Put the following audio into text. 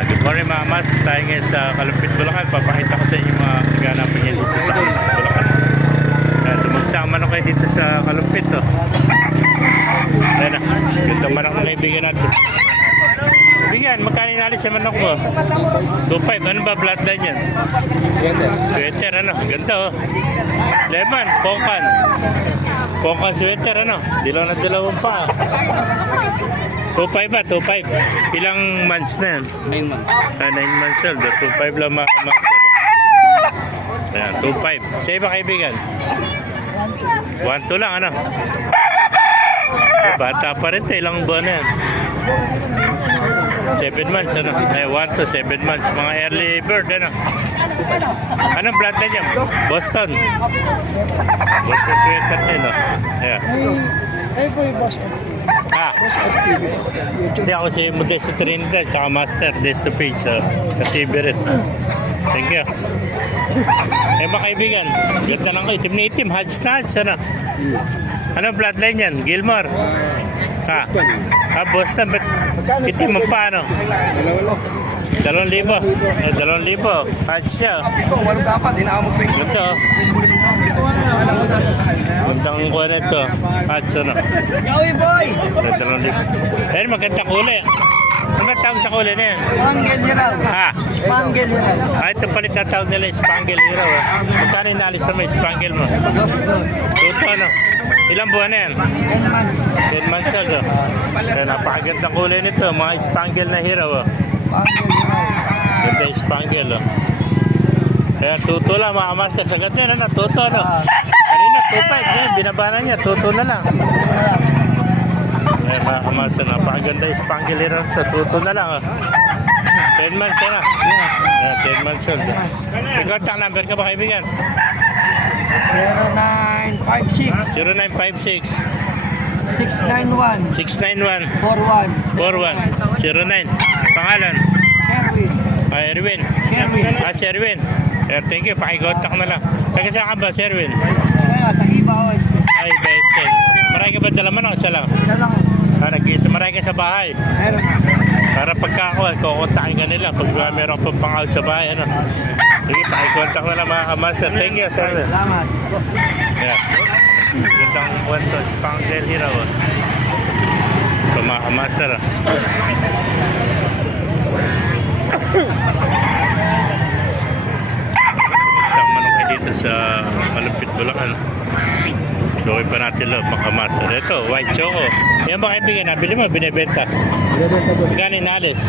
Good morning mga mas. Tayo ngayon sa Kalumpit, Bulacan. Papakita ko sa inyo mga naganapan niya dito sa Kalumpit, Bulacan. Dumagsama manok kayo dito sa Kalumpit. Ayan na. Ganda manok na kaibigan natin. Bigyan, magkano inalis yung manok mo? 2.5. Ano ba bloodline yan? Sweater, ano? Ganda oh. Lemon, pongkan. Pongkan sweater, ano? Dilaw na dalawang pa. 2.5 ba? 2.5. Ilang months na yan? 9 months. 9 months old. 2.5 lang mga master. Ayan, 2.5. Sa iba kaibigan? 1.2 lang, ano? Bata pa rin ito. Ilang buwan na yan? 7 months, ano? Ay, 1 to 7 months. Mga early bird, ano? Anong bloodline niya? Boston. Boston sweater din, no? Ayan. Ay po yung boss. Ah, Boss FTV. hindi ako si Modesto Trinidad tsaka Master Desto Page sa TV rin. Thank you. Eh mga kaibigan, ganda lang ko. Itim na itim, Hodge na Hodge, ano? Anong bloodline yan? Gilmore? Ha? Ah, Boston. Ba't itim mo pa, ano? 2,000. 2,000. Hodge siya. Walang dapat, inaamot pa yung Ganda, oh. Gandang kuha na ito. Hodge, ano? Yowie boy! 2,000. Eh, magandang kulay. Ano ba tawag sa kulay na yan? Spangle Hiraw. Ha? Spangle Hiraw. Ah, ito palit na tawag nila, Spangle Hero. Magkano inalis na may Spangle mo? Tuto, ano? Ilang buwan na yan? 10 months. 10 months old, oh. Eh, napakagandang kulay nito, mga Spangle na Hero, oh. Spangle Hiraw. Ganda yung Spangle, oh. Kaya tuto lang, mga master. Sa ganda na, tuto, ano? Kanina, 2.5, yan, binabanan niya, tuto na lang. Eh, mga master, napakaganda yung Spangle Hero nito, tuto na lang, oh. 10 months, yan, ah. Yeah, 10 months old. May contact number ka ba, kaibigan? 0956 0956 691 691 41 09. Pangalan? Sherwin. Erwin. Si Erwin. Thank you. Pakikontak na lang. Taga saan ka ba, si Erwin? Kaya sa Ibaw. Ay, best. Marami ka ba dalaman o isa lang? Isa lang. Nag-iisa. Marami ka sa bahay. Meron. Para pagkakuha, kukontakin ka nila pag meron pang pang-out sa bahay, ano. Sige, pakikontak na lang mga kamaster. Thank you, sir. Salamat. Yeah. Gandang kwento, Spangle Hero. So, mga kamaster, Isang manok kayo dito sa Kalumpit, Bulacan. So, pa natin love, mga kamaster. Ito, white choco. Yan ba kaibigan, nabili mo, binibenta? Binibenta po. Magkano inalis?